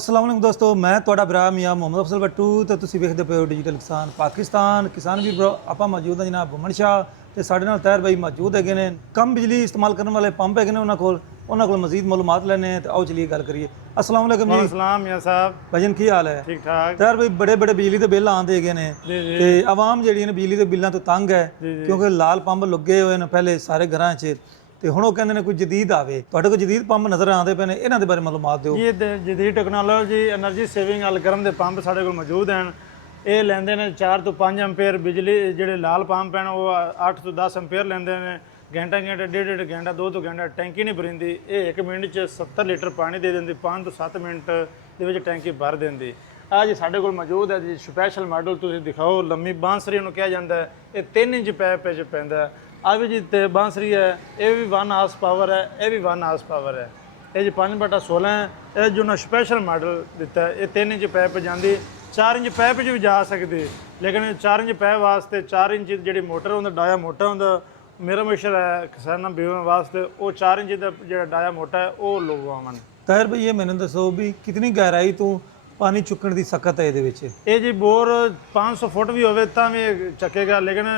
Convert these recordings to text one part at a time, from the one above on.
अस्सलाम वालेकुम दोस्तों, मैं ਤੁਹਾਡਾ ਭਰਾ ਮੀਆਂ ਮੁਹੰਮਦ ਅਫਜ਼ਲ ਬੱਟੂ ਤੇ ਤੁਸੀਂ ਵੇਖਦੇ ਪਏ ਹੋ ਡਿਜੀਟਲ ਕਿਸਾਨ ਪਾਕਿਸਤਾਨ। ਕਿਸਾਨ ਵੀਰ ਬ్రో, ਆਪਾਂ ਮੌਜੂਦ ਹਾਂ ਜਨਾਬ ਬੁਮਨ ਸ਼ਾਹ ਤੇ ਸਾਡੇ ਨਾਲ ਤਾਹਿਰ ਭਾਈ ਮੌਜੂਦ ਹੈਗੇ ਨੇ। ਕਮ ਬਿਜਲੀ ਇਸਤੇਮਾਲ ਕਰਨ ਵਾਲੇ ਪੰਪ ਹੈਗੇ ਨੇ ਉਹਨਾਂ ਕੋਲ ਮਜ਼ੀਦ ਮਾਲੂਮਾਤ ਲੈਣੇ ਤੇ ਆਓ ਚਲੀਏ ਗੱਲ ਕਰੀਏ। अस्सलाम वालेकुम जी। सलाम मियां साहब, भाईजान की हाल है? ठीक ठाक। ताहिर भाई बड़े बड़े बिजली के बिल आते हैगे ने ते आवाम ਜਿਹੜੀ ਨੇ ਬਿਜਲੀ ਦੇ ਬਿੱਲਾਂ ਤੋਂ ਤੰਗ ਹੈ ਕਿਉਂਕਿ ਲਾਲ ਪੰਪ ਲੱਗੇ ਹੋਏ ਨੇ ਪਹਿਲੇ ਸਾਰੇ ਘਰਾਂ 'ਚ ਤੇ ਹੁਣ ਉਹ ਕਹਿੰਦੇ ਨੇ ਕੋਈ ਜਦੀਦ ਆਵੇ। ਤੁਹਾਡੇ ਕੋਲ ਜਦੀਦ ਪੰਪ ਨਜ਼ਰ ਆਉਂਦੇ ਪਏ ਨੇ, ਇਹਨਾਂ ਦੇ ਬਾਰੇ ਮਾਲੂਮਾਤ ਦਿਓ। ਇਹ ਜਦੀਦ ਟੈਕਨੋਲੋਜੀ એનર્ਜੀ ਸੇਵਿੰਗ ਅਲਗਰਮ ਦੇ ਪੰਪ ਸਾਡੇ ਕੋਲ ਮੌਜੂਦ ਹਨ। ਇਹ ਲੈਂਦੇ ਨੇ 4 ਤੋਂ 5 ਐਂਪੀਅਰ ਬਿਜਲੀ। ਜਿਹੜੇ ਲਾਲ ਪੰਪ ਹਨ ਉਹ 8 ਤੋਂ 10 ਐਂਪੀਅਰ ਲੈਂਦੇ ਨੇ। घंटा डेढ़ घंटा 2 घंटा टैंकी नहीं भरिंदी। ये 1 मिनट च 70 लीटर पानी दे देंदी। 5 ਤੋਂ 7 मिनट ਦੇ टैंकी भर देंदी। ਆ ਜੀ ਸਾਡੇ ਕੋਲ ਮੌਜੂਦ ਹੈ ਜੀ ਸਪੈਸ਼ਲ ਮਾਡਲ। ਤੁਸੀਂ ਦਿਖਾਓ, ਲੰਮੀ ਬਾਂਸਰੀ ਨੂੰ ਕਿਹਾ ਜਾਂਦਾ ਹੈ। ਇਹ 3 ਇੰਚ ਪੈਪ 'ਚ ਪੈਂਦਾ। ਆ ਵੀ ਜੀ ਤੇ ਬਾਂਸਰੀ ਹੈ, ਇਹ ਵੀ 1 ਹਾਰਸ ਪਾਵਰ ਹੈ, ਇਹ ਵੀ 1 ਹਾਰਸ ਪਾਵਰ ਹੈ। ਇਹ ਜੀ 5/16 ਹੈ। ਇਹ ਜੋ ਨਾ ਸਪੈਸ਼ਲ ਮਾਡਲ ਦਿੱਤਾ ਹੈ, ਇਹ 3 ਇੰਚ ਪੈਪ ਜਾਂਦੀ। 4 ਇੰਚ ਪੈਪ 'ਚ ਵੀ ਜਾ ਸਕਦੀ, ਲੇਕਿਨ 4 ਇੰਚ ਪੈਪ ਵਾਸਤੇ 4 ਇੰਚ ਜਿਹੜੀ ਮੋਟਰ ਹੁੰਦਾ, ਡਾਇਆ ਮੋਟਾ ਹੁੰਦਾ। ਮੇਰਾ ਮਸ਼ਵਰਾ ਹੈ ਕਿਸਾਨਾਂ ਵੀਰਾਂ ਵਾਸਤੇ ਉਹ 4 ਇੰਚ ਦਾ ਜਿਹੜਾ ਡਾਇਆ ਮੋਟਾ ਹੈ ਉਹ ਲਗਵਾਉਣ। ਤਾਹਿਰ ਭਾਈ ਇਹ ਮੈਨੂੰ ਦੱਸੋ ਵੀ ਕਿਤਨੀ ਗਹਿਰਾਈ ਤੋਂ ਪਾਣੀ ਚੁੱਕਣ ਦੀ ਸਖਤ ਹੈ ਇਹਦੇ ਵਿੱਚ? ਇਹ ਜੀ ਬੋਰ 500 ਫੁੱਟ ਵੀ ਹੋਵੇ ਤਾਂ ਵੀ ਚੱਕੇਗਾ, ਲੇਕਿਨ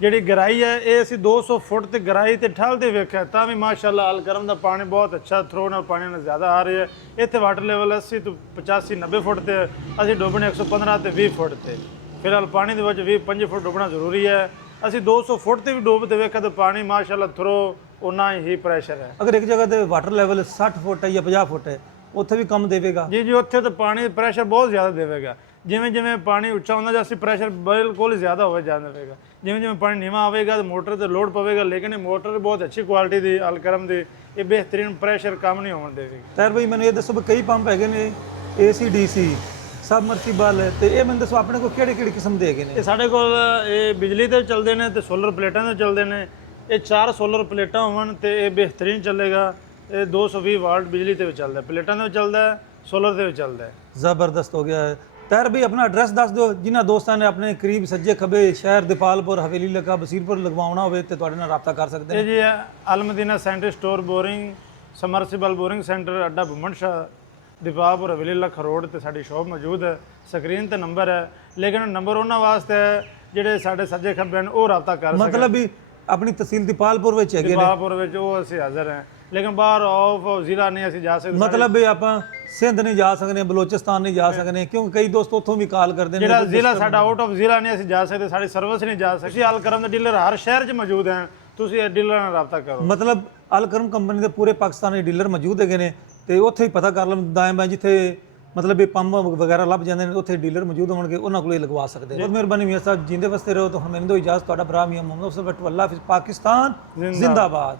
ਜਿਹੜੀ ਗਹਿਰਾਈ ਹੈ ਇਹ ਅਸੀਂ 200 ਫੁੱਟ ਤੇ ਗਹਿਰਾਈ ਤੇ ਠਾਲ ਤੇ ਵੇਖਿਆ ਤਾਂ ਵੀ ਮਾਸ਼ਾਅੱਲਾ ਅਲਕਰਮ ਦਾ ਪਾਣੀ ਬਹੁਤ ਅੱਛਾ ਥਰੋ ਨਾਲ ਪਾਣੀ ਨਾਲ ਜ਼ਿਆਦਾ ਆ ਰਿਹਾ ਹੈ। ਇੱਥੇ ਵਾਟਰ ਲੈਵਲ 80 ਤੋਂ 85 90 ਫੁੱਟ ਤੇ, ਅਸੀਂ ਡੁੱਬਣੇ 115 ਤੇ 20 ਫੁੱਟ ਤੇ। ਫਿਲਹਾਲ ਪਾਣੀ ਦੇ ਵਿੱਚ 25 ਫੁੱਟ ਡੁੱਬਣਾ ਜ਼ਰੂਰੀ ਹੈ। ਅਸੀਂ 200 ਫੁੱਟ ਤੇ ਵੀ ਡੁੱਬ ਤੇ ਵੇਖਿਆ ਤਾਂ ਪਾਣੀ ਮਾਸ਼ਾਅੱਲਾ ਥਰੋ ਉਨਾ ਹੀ ਪ੍ਰੈਸ਼ਰ ਹੈ। ਅਗਰ ਇੱਕ ਜਗ੍ਹਾ ਤੇ ਵਾਟਰ ਲੈਵਲ 60 ਫੁੱਟ ਹੈ ਜਾਂ 50 ਫੁੱਟ ਹੈ, ਉੱਥੇ ਵੀ ਕੰਮ ਦੇਵੇਗਾ? ਜੀ ਉੱਥੇ ਤਾਂ ਪਾਣੀ ਪ੍ਰੈਸ਼ਰ ਬਹੁਤ ਜ਼ਿਆਦਾ ਦੇਵੇਗਾ। ਜਿਵੇਂ ਜਿਵੇਂ ਪਾਣੀ ਉੱਚਾ ਹੁੰਦਾ ਜਾਂ ਅਸੀਂ ਪ੍ਰੈਸ਼ਰ ਬਿਲਕੁਲ ਜ਼ਿਆਦਾ ਹੋਵੇ ਜਾਵੇਗਾ। ਜਿਵੇਂ ਜਿਵੇਂ ਪਾਣੀ ਨੀਵਾਂ ਆਵੇਗਾ ਤਾਂ ਮੋਟਰ ਤੇ ਲੋਡ ਪਵੇਗਾ, ਲੇਕਿਨ ਇਹ ਮੋਟਰ ਬਹੁਤ ਅੱਛੀ ਕੁਆਲਿਟੀ ਦੀ ਅਲਕਰਮ ਦੀ, ਇਹ ਬਿਹਤਰੀਨ ਪ੍ਰੈਸ਼ਰ ਕੰਮ ਨਹੀਂ ਹੋਣ ਦੇਵੇਗੀ। ਤਾਹਿਰ ਭਾਈ ਮੈਨੂੰ ਇਹ ਦੱਸੋ ਵੀ ਕਈ ਪੰਪ ਹੈਗੇ ਨੇ AC/DC ਸਬਮਰਸੀਬਲ ਤੇ ਇਹ ਮੈਨੂੰ ਦੱਸੋ ਆਪਣੇ ਕੋਲ ਕਿਹੜੇ ਕਿਹੜੇ ਕਿਸਮ ਦੇ ਹੈਗੇ ਨੇ? ਇਹ ਸਾਡੇ ਕੋਲ ਇਹ ਬਿਜਲੀ ਤੇ ਚੱਲਦੇ ਨੇ ਤੇ ਸੋਲਰ ਪਲੇਟਾਂ ਤੇ ਚੱਲਦੇ ਨੇ। ਇਹ 4 ਸੋਲਰ ਪਲੇਟਾਂ ਹੋਣ ਤੇ ਇਹ ਬਿਹਤਰੀਨ ਚੱਲੇਗਾ। ਇਹ 220 ਵਾਟ ਬਿਜਲੀ ਤੇ ਵੀ ਚੱਲਦਾ, ਪਲੇਟਾਂ ਤੇ ਵੀ ਚੱਲਦਾ, ਸੋਲਰ ਤੇ ਵੀ ਚੱਲਦਾ। ਜ਼ਬਰਦਸਤ ਹੋ ਗਿਆ ਹੈ। ਤਾਹਿਰ ਭਾਈ ਆਪਣਾ ਐਡਰੈਸ ਦੱਸ ਦਿਓ, ਜਿਨ੍ਹਾਂ ਦੋਸਤਾਂ ਨੇ ਆਪਣੇ ਕਰੀਬ ਸੱਜੇ ਖੱਬੇ ਸ਼ਹਿਰ ਦੀਪਾਲਪੁਰ, ਹਵੇਲੀ ਇਲਾਕਾ, ਬਸੀਰਪੁਰ ਲਗਵਾਉਣਾ ਹੋਵੇ ਤੇ ਤੁਹਾਡੇ ਨਾਲ ਰਾਬਤਾ ਕਰ ਸਕਦੇ ਨੇ। ਇਹ ਜੀ Al Madina centre store boring submersible boring centre ਅੱਡਾ ਬੁਮਨ ਸ਼ਾਹ, ਦੀਪਾਲਪੁਰ, ਹਵੇਲੀ ਇਲਾਕਾ ਰੋਡ ਤੇ ਸਾਡੀ ਸ਼ਾਪ ਮੌਜੂਦ ਹੈ। ਸਕਰੀਨ ਤੇ ਨੰਬਰ ਹੈ, ਲੇਕਿਨ ਨੰਬਰ ਉਹਨਾਂ ਵਾਸਤੇ ਹੈ ਜਿਹੜੇ ਸਾਡੇ ਸੱਜੇ ਖੱਬੇ ਨੇ ਉਹ ਰਾਬਤਾ ਕਰ ਸਕਦੇ। ਮਤਲਬ ਵੀ ਆਪਣੀ ਤਹਿਸੀਲ ਦੀਪਾਲਪੁਰ ਵਿੱਚ ਹੈਗੇ ਨੇ? ਦੀਪਾਲਪੁਰ ਵਿੱਚ ਉਹ ਅਸੀਂ ਹਾਜ਼ਰ ਹਾਂ, ਲੇਕਿਨ ਬਾਹਰ ਆਫ ਜ਼ਿਲ੍ਹਾ ਨਹੀਂ ਅਸੀਂ ਜਾ ਸਕਦੇ। ਮਤਲਬ ਵੀ ਆਪਾਂ ਸਿੰਧ ਨਹੀਂ ਜਾ ਸਕਦੇ, ਬਲੋਚਿਸਤਾਨ ਨਹੀਂ ਜਾ ਸਕਦੇ, ਕਿਉਂਕਿ ਕਈ ਦੋਸਤ ਉੱਥੋਂ ਵੀ ਕਾਲ ਕਰਦੇ ਨੇ। ਜਿਹੜਾ ਜ਼ਿਲ੍ਹਾ ਸਾਡਾ ਆਊਟ ਆਫ ਜ਼ਿਲ੍ਹਾ ਨਹੀਂ ਅਸੀਂ ਜਾ ਸਕਦੇ, ਸਾਡੀ ਸਰਵਿਸ ਨਹੀਂ ਜਾ ਸਕਦੀ। ਅਲਕਰਮ ਦੇ ਡੀਲਰ ਹਰ ਸ਼ਹਿਰ 'ਚ ਮੌਜੂਦ ਹਨ, ਤੁਸੀਂ ਇਹ ਡੀਲਰ ਨਾਲ ਰਾਬਤਾ ਕਰੋ। ਮਤਲਬ ਅਲਕਰਮ ਕੰਪਨੀ ਦੇ ਪੂਰੇ ਪਾਕਿਸਤਾਨ ਦੇ ਡੀਲਰ ਮੌਜੂਦ ਹੈਗੇ ਨੇ ਤੇ ਉੱਥੇ ਹੀ ਪਤਾ ਕਰ ਲਓ ਦਾਇਂ ਬਾਇਂ ਜਿੱਥੇ ਮਤਲਬ ਇਹ ਪੰਪ ਵਗੈਰਾ ਲੱਭ ਜਾਂਦੇ ਨੇ ਉੱਥੇ ਡੀਲਰ ਮੌਜੂਦ ਹੋਣਗੇ, ਉਹਨਾਂ ਕੋਲ ਹੀ ਲਗਵਾ ਸਕਦੇ ਨੇ। ਬਹੁਤ ਮਿਹਰਬਾਨੀ ਮੀਆਂ ਸਾਹਿਬ, ਜਿੰਦੇ ਵਸਤੇ ਰਹੋ। ਤਾਂ ਹੁਣ ਮੈਨੂੰ ਦਿਓ ਇਜਾਜ਼ਤ। ਤੁਹਾਡਾ ਭਰਾ ਮੀਆਂ ਮੁਹੰਮਦ ਅਫਜ਼ਲ ਬੱਟੂ। ਅੱਲਾਹ ਹਾਫਿਜ਼। ਪਾਕਿਸਤਾਨ ਜ਼ਿੰਦਾਬਾਦ।